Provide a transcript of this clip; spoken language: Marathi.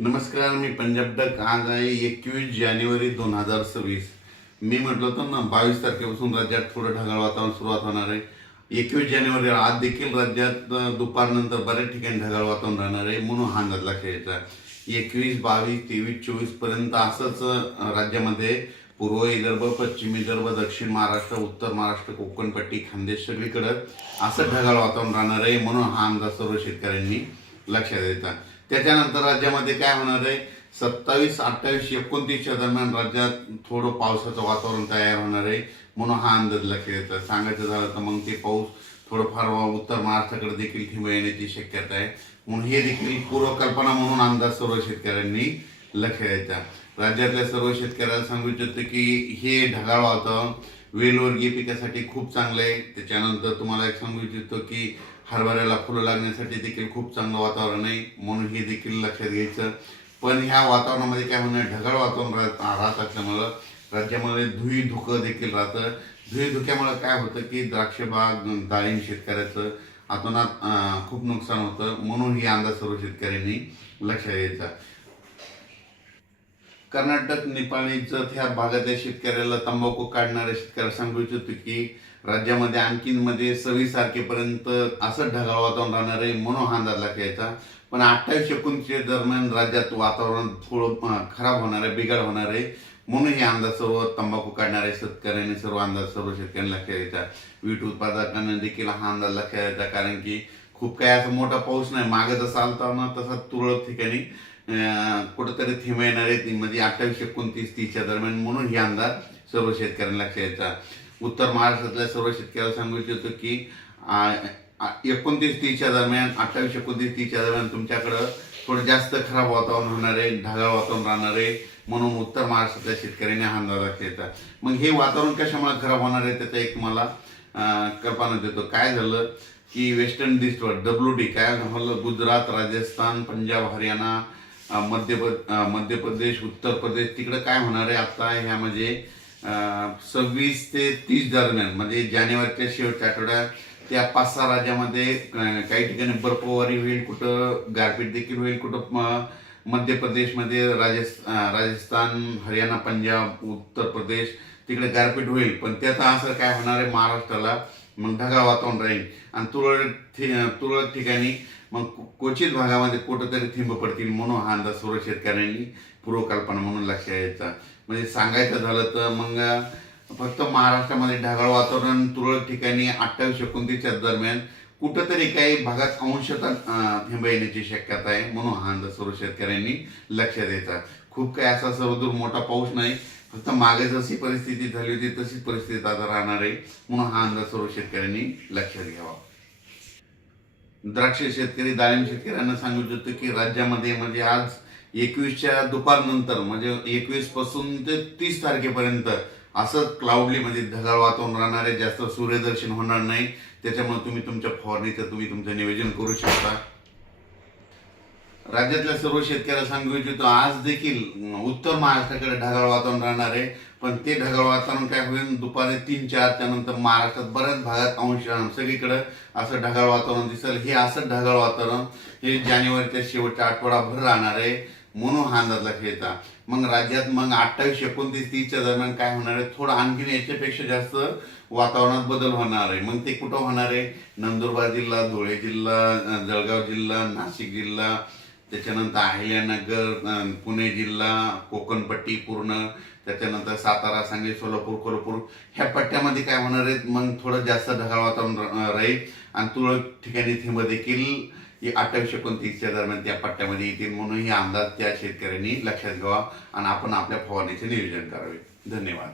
नमस्कार, मी पंजाब डक. आज आहे 21 जानेवारी 2026. मी म्हटलं होतं ना 22 तारखेपासून राज्यात थोडं ढगाळ वातावरण सुरुवात होणार आहे. 21 जानेवारी आज देखील राज्यात दुपारनंतर बऱ्याच ठिकाणी ढगाळ वातावरण राहणार आहे, म्हणून हा अंदाज लक्षात घ्यायचा. 21, 22, 23, 24 पर्यंत असंच राज्यामध्ये पूर्व विदर्भ, पश्चिम विदर्भ, दक्षिण महाराष्ट्र, उत्तर महाराष्ट्र, कोकणपट्टी, खानदेश सगळीकडं असं ढगाळ वातावरण राहणार आहे, म्हणून हा अंदाज सर्व शेतकऱ्यांनी लक्षात द्यायचा. त्याच्यानंतर राज्यामध्ये काय होणार आहे, 27, 28, 29च्या दरम्यान राज्यात थोडं पावसाचं वातावरण तयार होणार आहे, म्हणून हा अंदाज लक्षात येतं. सांगायचं झालं तर मग ते पाऊस थोडंफार उत्तर महाराष्ट्राकडे देखील ठिंब येण्याची शक्यता आहे, म्हणून हे देखील पूर्वकल्पना म्हणून अंदाज सर्व शेतकऱ्यांनी लक्षात द्यायचा. राज्यातल्या सर्व शेतकऱ्याला सांगू इच्छितो की हे ढगाळ वातावरण वेलवर्गीय पिकासाठी खूप चांगलं आहे. त्याच्यानंतर तुम्हाला एक सांगू इच्छितो की हरभऱ्याला फुलं लागण्यासाठी देखील खूप चांगलं वातावरण आहे, म्हणून हे देखील लक्षात घ्यायचं. पण ह्या वातावरणामध्ये काय होणार, ढगाळ वातावरण राहत असल्यामुळं राज्यामध्ये धुई धुकं देखील राहतं. धुई धुक्यामुळे काय होतं की द्राक्ष बाग, डाळिंब शेतकऱ्याचं अतोनात खूप नुकसान होतं, म्हणून ही अंदाज सर्व शेतकऱ्यांनी लक्षात घ्यायचा. कर्नाटक, नेपाळी जत ह्या भागातल्या शेतकऱ्याला, तंबाखू काढणाऱ्या शेतकऱ्याला सांगू इच्छितो की राज्यामध्ये आणखीन 26 तारखेपर्यंत असं ढगाळ वातावरण राहणार आहे, म्हणून हा अंदाज लक्षात घ्यायचा. पण 28, 29 दरम्यान राज्यात वातावरण थोडं खराब होणार आहे, बिघाड होणार आहे, म्हणून हे अंदाज सर्व तंबाखू काढणाऱ्या शेतकऱ्यांनी सर्व शेतकऱ्यांनी लक्षात घ्यायचा. वीट उत्पादकांना देखील हा अंदाज लक्षात घ्यायचा, कारण की खूप काही असा मोठा पाऊस नाही, मागे जसा आलता ना तसा तुरळक ठिकाणी कुठंतरी थेंब येणार आहे, म्हणजे 28, 29, 30च्या दरम्यान, म्हणून ही अंदाज सर्व शेतकऱ्यांना लक्षात घ्यायचा. उत्तर महाराष्ट्रातल्या सर्व शेतकऱ्याला सांगू इच्छितो की 29, 30च्या दरम्यान, 28, 29, 30च्या दरम्यान तुमच्याकडं थोडं जास्त खराब वातावरण होणार आहे, ढगाळ वातावरण राहणार आहे, म्हणून उत्तर महाराष्ट्रातल्या शेतकऱ्यांनी हा अंदाज लक्षात घ्यायचा. मग हे वातावरण कशामुळे खराब होणार आहे त्याचा एक मला कल्पना देतो. काय झालं की वेस्टर्न डिस्टर्ब WD काय झालं, गुजरात, राजस्थान, पंजाब, हरियाणा, मध्य प्रदेश, उत्तर प्रदेश, तिकडं काय होणार आहे आता ह्यामध्ये 26 ते 30 दरम्यान, म्हणजे जानेवारीच्या शेवटच्या आठवड्यात त्या 5-6 राज्यामध्ये काही ठिकाणी बर्फवारी होईल, कुठं गारपीट देखील होईल, कुठं मध्य प्रदेशमध्ये, राजस्थान, हरियाणा, पंजाब, उत्तर प्रदेश तिकडे गारपीट होईल. पण त्याचा असर काय होणार आहे महाराष्ट्राला, मग ढगाळ वातावरण राहील आणि तुरळक ठिकाणी मग क्वचित भागामध्ये कुठंतरी थिंब पडतील, म्हणून हा अंदाज सर्व शेतकऱ्यांनी पूर्वकल्पना म्हणून लक्षात घ्यायचा. म्हणजे सांगायचं झालं तर मग फक्त महाराष्ट्रामध्ये ढगाळ वातावरण तुरळक ठिकाणी 28, 29च्या दरम्यान कुठंतरी काही भागात अंशतः थिंब येण्याची शक्यता आहे, म्हणून हा अंदाज सर्व शेतकऱ्यांनी लक्षात द्यायचा. खूप काही असा सर्वदूर मोठा पाऊस नाही, फक्त मागे जशी परिस्थिती झाली होती तशीच परिस्थिती आता राहणार आहे, म्हणून हा अंदाज सर्व शेतकऱ्यांनी लक्षात घ्यावा. द्राक्ष शेतकरी, डाळिंब शेतकऱ्यांना सांगू इच्छितो की राज्यामध्ये म्हणजे आज 21च्या दुपारनंतर, म्हणजे 21 पासून ते 30 तारखेपर्यंत असं क्लाउडली म्हणजे ढगाळ वातावरण राहणार आहे, जास्त सूर्यदर्शन होणार नाही, त्याच्यामुळे तुम्ही तुमच्या फवारणीचं तुमचं नियोजन करू शकता. राज्यातल्या सर्व शेतकऱ्याला सांगू इच्छितो आज देखील उत्तर महाराष्ट्राकडे ढगाळ वातावरण राहणार आहे, पण ते ढगाळ वातावरण काय होईल, दुपारी 3-4च्या नंतर महाराष्ट्रात बऱ्याच भागात सगळीकडे असं ढगाळ वातावरण दिसेल. हे असं ढगाळ वातावरण हे जानेवारीच्या शेवटच्या आठवडाभर राहणार आहे, म्हणून हा अंदाज लक्षात येता. मग राज्यात मग 28, 29, 30च्या दरम्यान काय होणार आहे, थोडं आणखीन याच्यापेक्षा जास्त वातावरणात बदल होणार आहे. मग ते कुठं होणार आहे, नंदुरबार जिल्हा, धुळे जिल्हा, जळगाव जिल्हा, नाशिक जिल्हा, त्याच्यानंतर अहिल्यानगर, पुणे जिल्हा, कोकणपट्टी पूर्ण, त्याच्यानंतर सातारा, सांगली, सोलापूर, कोल्हापूर ह्या पट्ट्यामध्ये काय होणार आहेत, मग थोडं जास्त ढगाळ वातावरण राहील आणि तुरळक ठिकाणी थिंब देखील 28, 29च्या दरम्यान त्या पट्ट्यामध्ये येतील, म्हणून ही अंदाज त्या शेतकऱ्यांनी लक्षात घ्यावा आणि आपण आपल्या फवारणीचे नियोजन करावे. धन्यवाद.